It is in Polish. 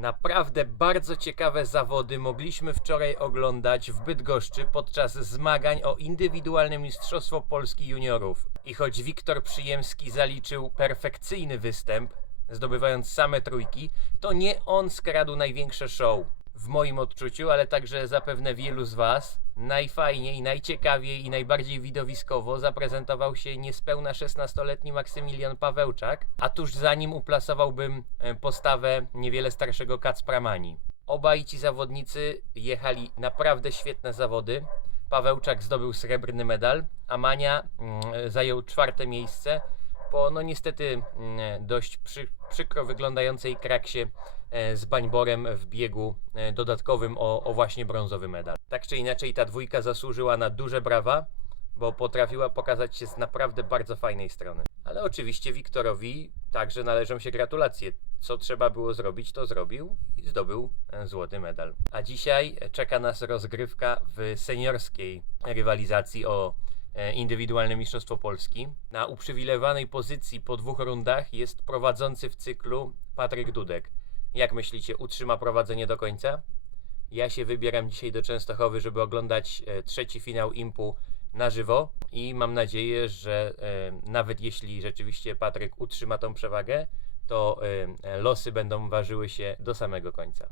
Naprawdę bardzo ciekawe zawody mogliśmy wczoraj oglądać w Bydgoszczy podczas zmagań o indywidualne Mistrzostwo Polski Juniorów. I choć Wiktor Przyjemski zaliczył perfekcyjny występ, zdobywając same trójki, to nie on skradł największe show. W moim odczuciu, ale także zapewne wielu z Was, najfajniej, najciekawiej i najbardziej widowiskowo zaprezentował się niespełna 16-letni Maksymilian Pawełczak, a tuż za nim uplasowałbym e, postawę niewiele starszego Kacpra Mani. Obaj ci zawodnicy jechali naprawdę świetne zawody. Pawełczak zdobył srebrny medal, a Mania mm, zajął czwarte miejsce po no niestety mm, dość przy, przykro wyglądającej kraksie e, z bańborem w biegu e, dodatkowym o, o właśnie brązowy medal. Tak czy inaczej ta dwójka zasłużyła na duże brawa, bo potrafiła pokazać się z naprawdę bardzo fajnej strony. Ale oczywiście Wiktorowi także należą się gratulacje. Co trzeba było zrobić, to zrobił i zdobył e, złoty medal. A dzisiaj czeka nas rozgrywka w seniorskiej rywalizacji o indywidualne Mistrzostwo Polski. Na uprzywilejowanej pozycji po dwóch rundach jest prowadzący w cyklu Patryk Dudek. Jak myślicie, utrzyma prowadzenie do końca? Ja się wybieram dzisiaj do Częstochowy, żeby oglądać e, trzeci finał Impu na żywo i mam nadzieję, że e, nawet jeśli rzeczywiście Patryk utrzyma tą przewagę, to e, losy będą ważyły się do samego końca.